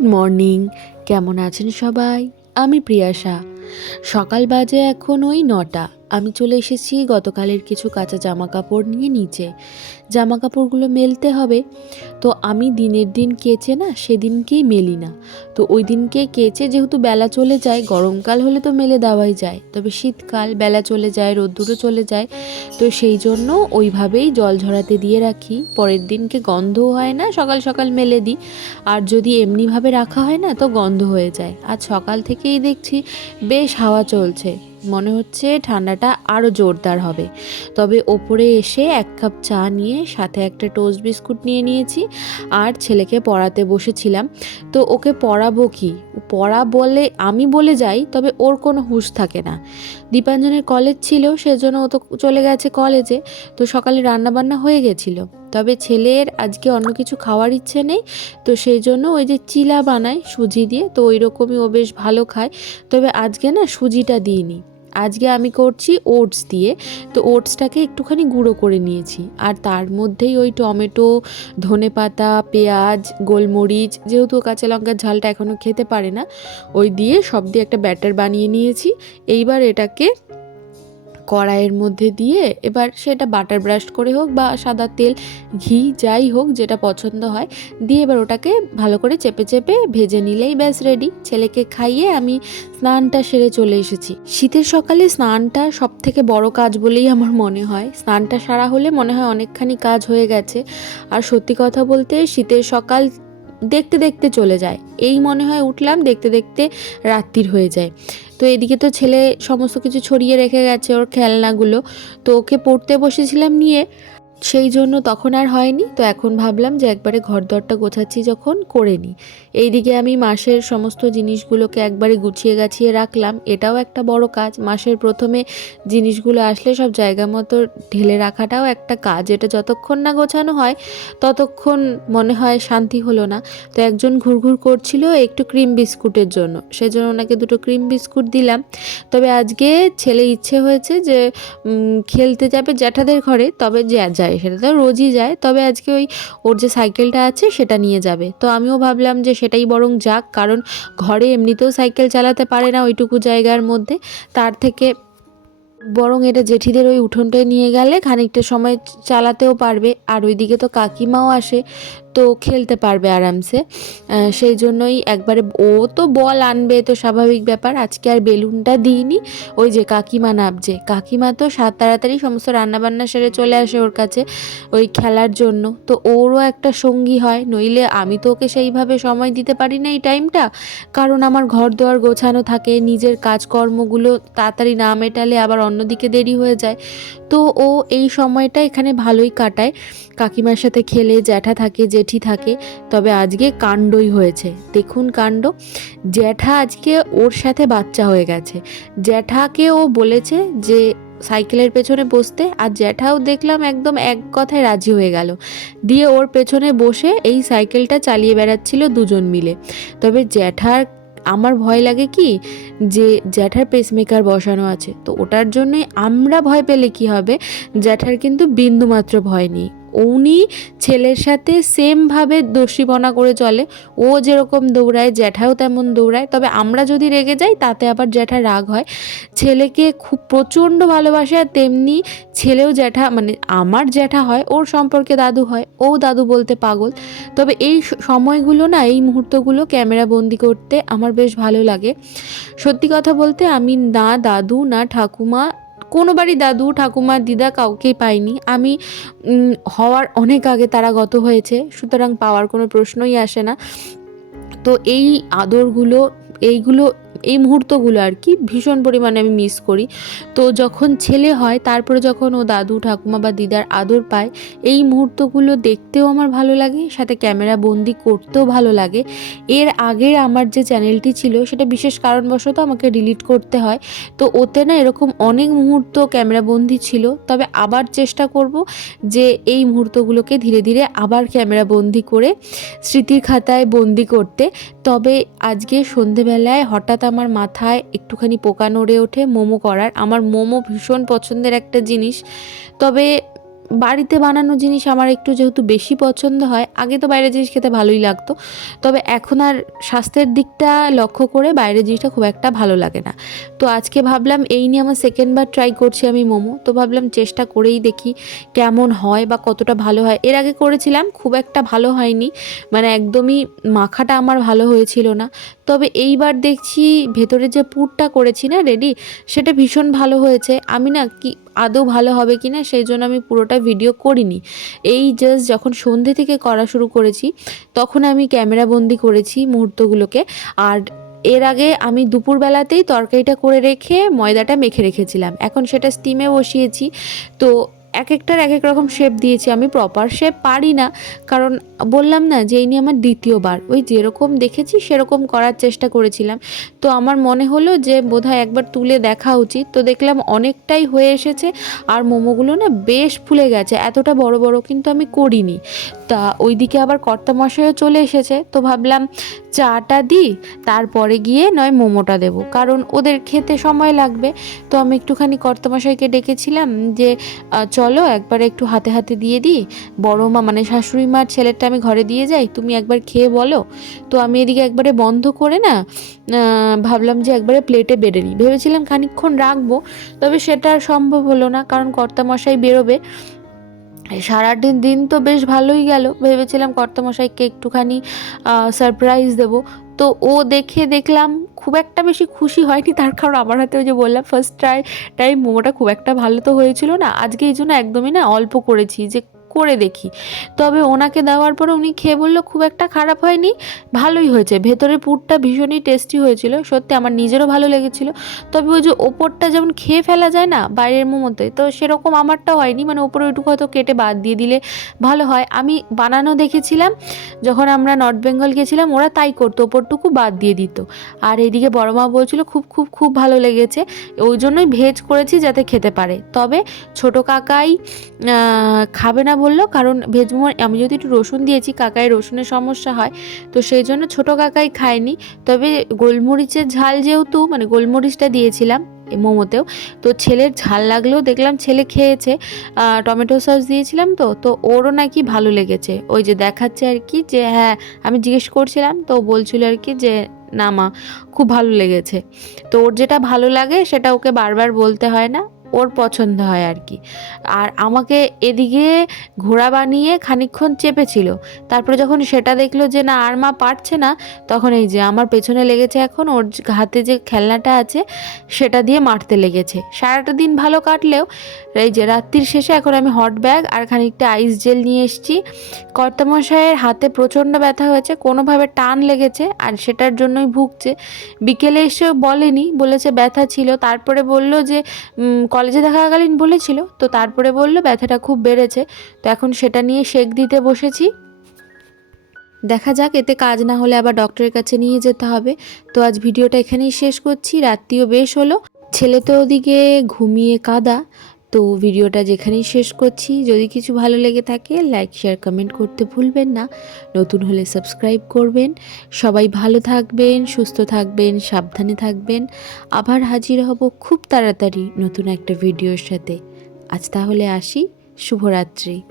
Good morning কেমন আছেন সবাই? আমি প্রিয়াশা। সকাল বাজে এখন ওই নটা। আমি চলে এসেছি গতকালের কিছু কাঁচা জামা কাপড় নিয়ে নিচে। জামা কাপড়গুলো মেলতে হবে। তো আমি দিনের দিন কেচে না, সেদিনকেই মেলি না। তো ওই দিনকে কেচে যেহেতু বেলা চলে যায়, গরমকাল হলে তো মেলে দেওয়াই যায়। তবে শীতকাল বেলা চলে যায়, রোদ্দুরও চলে যায়। তো সেই জন্য ওইভাবেই জল ঝরাতে দিয়ে রাখি। পরের দিনকে গন্ধও হয় না, সকাল সকাল মেলে দিই। আর যদি এমনিভাবে রাখা হয় না, তো গন্ধ হয়ে যায়। আর সকাল থেকেই দেখছি বেশ হাওয়া চলছে। মনে হচ্ছে ঠান্ডাটা আরও জোরদার হবে। তবে ওপরে এসে এক কাপ চা নিয়ে সাথে একটা টোস্ট বিস্কুট নিয়ে নিয়েছি আর ছেলেকে পড়াতে বসেছিলাম। তো ওকে পড়াবো কি? পড়া বলে আমি বলে যাই, তবে ওর কোনো হুঁশ থাকে না। দীপাঞ্জনের কলেজ ছিল, সেজন্য ও তো চলে গেছে কলেজে। তো সকালে রান্নাবান্না হয়ে গেছিল। তবে ছেলের আজকে অন্য কিছু খাওয়ার ইচ্ছে নেই, তো সেই জন্য ওই যে চিলা বানায় সুজি দিয়ে, তো ওই রকমই ও বেশ ভালো খায়। তবে আজকে না সুজিটা দিইনি। আজকে আমি করছি ওটস দিয়ে। তো ওটসটাকে একটুখানি গুঁড়ো করে নিয়েছি। আর তার মধ্যেই ওই টমেটো ধনে পাতা পেঁয়াজ, গোলমরিচ, যেহেতু কাঁচা লঙ্কার ঝালটা এখনও খেতে পারে না, ওই দিয়ে সব দিয়ে একটা ব্যাটার বানিয়ে নিয়েছি। এইবার এটাকে কড়াইয়ের মধ্যে দিয়ে এবার সেটা বাটার ব্রাশ করে হোক বা সাদা তেল, ঘি, যাই হোক যেটা পছন্দ হয়, দিয়ে এবার ওটাকে ভালো করে চেপে চেপে ভেজে নিলেই ব্যাস রেডি ছেলেকে খাইয়ে আমি স্নানটা সেরে চলে এসেছি। শীতের সকালে স্নানটা সব থেকে বড় কাজ বলেই আমার মনে হয়। স্নানটা সারা হলে মনে হয় অনেকখানি কাজ হয়ে গেছে। আর সত্যি কথা বলতে শীতের সকাল দেখতে দেখতে চলে যায়। এই মনে হয় উঠলাম, দেখতে দেখতে রাত্রির হয়ে যায়। তো এদিকে তো ছেলে সমস্ত কিছু ছড়িয়ে রেখে গেছে ওর খেলনাগুলো। তো ওকে পড়তে বসেছিলাম নিয়ে সেই জন্য তখন আর হয়নি। তো এখন ভাবলাম যে একবারে ঘর দরটা গোছাচ্ছি যখন, করে নিই। এইদিকে আমি মাসের সমস্ত জিনিসগুলোকে একবারে গুছিয়ে গাছিয়ে রাখলাম। এটাও একটা বড় কাজ। মাসের প্রথমে জিনিসগুলো আসলে সব জায়গা মতো ঢেলে রাখাটাও একটা কাজ। এটা যতক্ষণ না গোছানো হয়, ততক্ষণ মনে হয় শান্তি হলো না। তো একজন ঘুরঘুর করছিল একটু ক্রিম বিস্কুটের জন্য। সেজন্য ওনাকে দুটো ক্রিম বিস্কুট দিলাম। তবে আজকে ছেলে ইচ্ছে হয়েছে যে খেলতে যাবে জ্যাঠাদের ঘরে, তবে যা- যায় সেটা তো রোজই যায়। তবে আজকে ওই ওর যে সাইকেলটা আছে, সেটা নিয়ে যাবে। তো আমিও ভাবলাম যে সেটাই বরং যাক, কারণ ঘরে এমনিতেও সাইকেল চালাতে পারে না ওইটুকু জায়গার মধ্যে। তার থেকে বরং এটা জেঠিদের ওই উঠোনটায় নিয়ে গেলে খানিকটা সময় চালাতেও পারবে, আর ওইদিকে তো কাকিমাও আসে, তো খেলতে পারবে আরামসে। সেই জন্যই একবারে ও তো বল আনবে, তো স্বাভাবিক ব্যাপার। আজকে আর বেলুনটা দিইনি, ওই যে কাকিমা নাবছে কাকিমা তো সাত তাড়াতাড়ি সমস্ত রান্নাবান্না সেরে চলে আসে ওর কাছে, ওই খেলার জন্য। তো ওরও একটা সঙ্গী হয়, নইলে আমি তো ওকে সেইভাবে সময় দিতে পারি না এই টাইমটা। কারণ আমার ঘর দোয়ার গোছানো থাকে, নিজের কাজকর্মগুলো তাড়াতাড়ি না মেটালে আবার অন্যদিকে দেরি হয়ে যায়। তো ও এই সময়টা এখানে ভালোই কাটায়। কাকিমার সাথে খেলে, জ্যাঠা থাকে, জেঠি থাকে, তবে আজকে কাণ্ডই হয়েছে। দেখুন কাণ্ড। জ্যাঠা আজকে ওর সাথে বাচ্চা হয়ে গেছে। জ্যাঠাকে ও বলেছে যে, সাইকেলের পেছনে বসতে। আর জ্যাঠাও দেখলাম একদম এক কথায় রাজি হয়ে গেল। দিয়ে ওর পেছনে বসে এই সাইকেলটা চালিয়ে বেড়াচ্ছিল দুজন মিলে। তবে জ্যাঠার আমার ভয় লাগে কি? যে জ্যাঠার পেসমেকার বসানো আছে। তো ওটার জন্যই আমরা ভয় পেলে কি হবে? জ্যাঠার কিন্তু বিন্দুমাত্র ভয় নেই। উনি ছেলের সাথে সেমভাবে দোষীপনা করে চলে। ও যেরকম দৌড়ায়, জ্যাঠাও তেমন দৌড়ায়। তবে আমরা যদি রেগে যাই, তাতে আবার জ্যাঠা রাগ হয়। ছেলেকে খুব প্রচণ্ড ভালোবাসে আর তেমনি ছেলেও জ্যাঠা মানে আমার জ্যাঠা হয়, ওর সম্পর্কে দাদু হয়। ও দাদু বলতে পাগল। তবে এই সময়গুলো না, এই মুহূর্তগুলো ক্যামেরা বন্দি করতে আমার বেশ ভালো লাগে। সত্যি কথা বলতে আমি না দাদু, না ঠাকুমা কোনো বাড়ি দাদু, ঠাকুমা, দিদা কাউকেই পাইনি। আমি হওয়ার অনেক আগে তারা গত হয়েছে, সুতরাং পাওয়ার কোনো প্রশ্নই আসে না। তো এই আদরগুলো, এইগুলো এই মুহূর্তগুলো আর কি ভীষণ পরিমাণে আমি মিস করি। তো যখন ছেলে হয়, তারপরে যখন ও দাদু, ঠাকুমা বা দিদার আদর পায়, এই মুহূর্তগুলো দেখতেও আমার ভালো লাগে, সাথে ক্যামেরা বন্দি করতেও ভালো লাগে। এর আগের আমার যে চ্যানেলটি ছিল, সেটা বিশেষ কারণবশত আমাকে ডিলিট করতে হয়। তো ওতে না এরকম অনেক মুহূর্ত ক্যামেরা বন্দি ছিল। তবে আবার চেষ্টা করব যে এই মুহূর্তগুলোকে ধীরে ধীরে আবার ক্যামেরা বন্দি করে স্মৃতির খাতায় বন্দি করতে। তবে আজকে সন্ধেবেলায় হঠাৎ আমার মাথায় একটুখানি পোকা নড়ে ওঠে, মোমো করার। আমার মোমো ভীষণ পছন্দের একটা জিনিস। তবে বাড়িতে বানানো জিনিস আমার একটু যেহেতু বেশি পছন্দ হয়, আগে তো বাইরের জিনিস খেতে ভালোই লাগতো। তবে এখন আর স্বাস্থ্যের দিকটা লক্ষ্য করে বাইরের জিনিসটা খুব একটা ভালো লাগে না। তো আজকে ভাবলাম এই নিয়ে আমার সেকেন্ডবার ট্রাই করছি আমি মোমো। তো ভাবলাম চেষ্টা করেই দেখি কেমন হয় বা কতটা ভালো হয়। এর আগে করেছিলাম, খুব একটা ভালো হয়নি। মানে একদমই মাখাটা আমার ভালো হয়েছিল না। তবে এইবার দেখছি ভেতরে যে পুরটা করেছি না রেডি সেটা ভীষণ ভালো হয়েছে। আমি না কি আদৌ ভালো হবে কি না, সেই জন্য আমি পুরোটা ভিডিও করিনি। এই জাস্ট যখন সন্ধে থেকে করা শুরু করেছি, তখন আমি ক্যামেরা বন্দি করেছি মুহূর্তগুলোকে। আর এর আগে আমি দুপুরবেলাতেই তরকারিটা করে রেখে ময়দাটা মেখে রেখেছিলাম। এখন সেটা স্টিমে বসিয়েছি। তো এক একটার এক এক রকম শেপ দিয়েছি। আমি প্রপার শেপ পারি না। কারণ বললাম না যে এই নিয়ে আমার দ্বিতীয়বার। ওই যেরকম দেখেছি, সেরকম করার চেষ্টা করেছিলাম। তো আমার মনে হলো যে বোধহয় একবার তুলে দেখা উচিত। তো দেখলাম অনেকটাই হয়ে এসেছে আর মোমোগুলো না বেশ ফুলে গেছে। এতটা বড় বড় কিন্তু আমি করিনি। তা ওইদিকে আবার কর্তামশাইও চলে এসেছে। তো ভাবলাম চাটা দিই, তারপরে গিয়ে নয় মোমোটা দেব। কারণ ওদের খেতে সময় লাগবে। তো আমি একটুখানি কর্তামশাইকে ডেকেছিলাম যে চলো একবার একটু হাতে হাতে দিয়ে দিই। বড় মা মানে শাশুড়ি মার ছেলেরটা আমি ঘরে দিয়ে যাই, তুমি একবার খেয়ে বলো। তো আমি এদিকে একবারে বন্ধ করে না ভাবলাম যে একবারে প্লেটে বেড়ে নিই। ভেবেছিলাম খানিকক্ষণ রাখব, তবে সেটা সম্ভব হলো না, কারণ কর্তামশাই বেরোবে। সারাদিন দিন তো বেশ ভালোই গেল। ভেবেছিলাম কর্তামশাইকে একটুখানি সারপ্রাইজ দেব। তো ও দেখে দেখলাম খুব একটা বেশি খুশি হয়নি, তার কারণ আমার হাতে ওই যে বললাম ফার্স্ট ট্রাই টাইম মোমোটা খুব একটা ভালো তো হয়েছিল না। আজকে এই জন্য একদমই না, অল্প করেছি। যে করে দেখি। তবে ওনাকে দেওয়ার পরে উনি খেয়ে বলল, খুব একটা খারাপ হয়নি, ভালোই হয়েছে। ভেতরে পুরটা ভীষণই টেস্টি হয়েছিল। সত্যি আমার নিজেরও ভালো লেগেছিল। তবে ওই যে ওপরটা যেমন খেয়ে ফেলা যায় না, বাইরের মোমোতে, তো সেরকম আমারটা হয়নি। মানে ওপরে ওইটুকু হয়তো কেটে বাদ দিয়ে দিলে ভালো হয়। আমি বানানো দেখেছিলাম, যখন আমরা নর্থ বেঙ্গল গেছিলাম, ওরা তাই করতো, ওপরটুকু বাদ দিয়ে দিত। আর এইদিকে বড় মা বলছিল, খুব খুব খুব ভালো লেগেছে। ওই জন্যই ভেজ করেছি যাতে খেতে পারে। তবে ছোট কাকাই খাবে না বলল, কারণ ভেজ আমি যদি একটু রসুন দিয়েছি কাকাই রসুনের সমস্যা হয়, তো সেই জন্য ছোটো কাকাই খায়নি। তবে গোলমরিচের ঝাল যেহেতু মানে গোলমরিচটা দিয়েছিলাম মোমোতেও, তো ছেলের ঝাল লাগলেও দেখলাম ছেলে খেয়েছে টমেটো সস দিয়েছিলাম তো তো ওরও নাকি ভালো লেগেছে। ওই যে দেখাচ্ছে আর কি যে হ্যাঁ আমি জিজ্ঞেস করছিলাম, তো বলছিল আর কি যে, না মা, খুব ভালো লেগেছে। তো ওর যেটা ভালো লাগে, সেটা ওকে বারবার বলতে হয় না। ওর পছন্দ হয় আর কি। আর আমাকে এদিকে ঘোড়া বানিয়ে খানিকক্ষণ চেপেছিল। তারপরে যখন সেটা দেখল যে না, আর মা পারছে না, তখন এই যে আমার পেছনে লেগেছে এখন, ওর হাতে যে খেলনাটা আছে, সেটা দিয়ে মারতে লেগেছে। সারাটা দিন ভালো কাটলেও, এই যে রাত্রির শেষে এখন আমি হট ব্যাগ আর খানিকটা আইস জেল নিয়ে এসেছি। কর্তামশাইয়ের হাতে প্রচণ্ড ব্যথা হয়েছে, কোনোভাবে টান লেগেছে আর সেটার জন্যই ভুগছে। বিকেলে এসে বলেনি, বলেছে ব্যথা ছিল, তারপরে বলল যে কলেজে দেখাকালীন বলেছিল, তো তারপরে বলল, ব্যথাটা খুব বেড়েছে, তো এখন সেটা নিয়ে শেক দিতে বসেছি। দেখা যাক, এতে কাজ না হলে আবার ডক্টরের কাছে নিয়ে যেতে হবে। তো আজ ভিডিওটা এখানেই শেষ করছি, রাত্রিও বেশ হলো। ছেলে তো ওদিকে ঘুমিয়ে কাদা তো ভিডিওটা যেখানেই শেষ করছি। যদি কিছু ভালো লেগে থাকে লাইক শেয়ার কমেন্ট করতে ভুলবেন না। নতুন হলে সাবস্ক্রাইব করবেন। সবাই ভালো থাকবেন, সুস্থ থাকবেন, সাবধানে থাকবেন। আবার হাজির হব খুব তাড়াতাড়ি নতুন একটা ভিডিওর সাথে। আজ তাহলে আসি। শুভরাত্রি।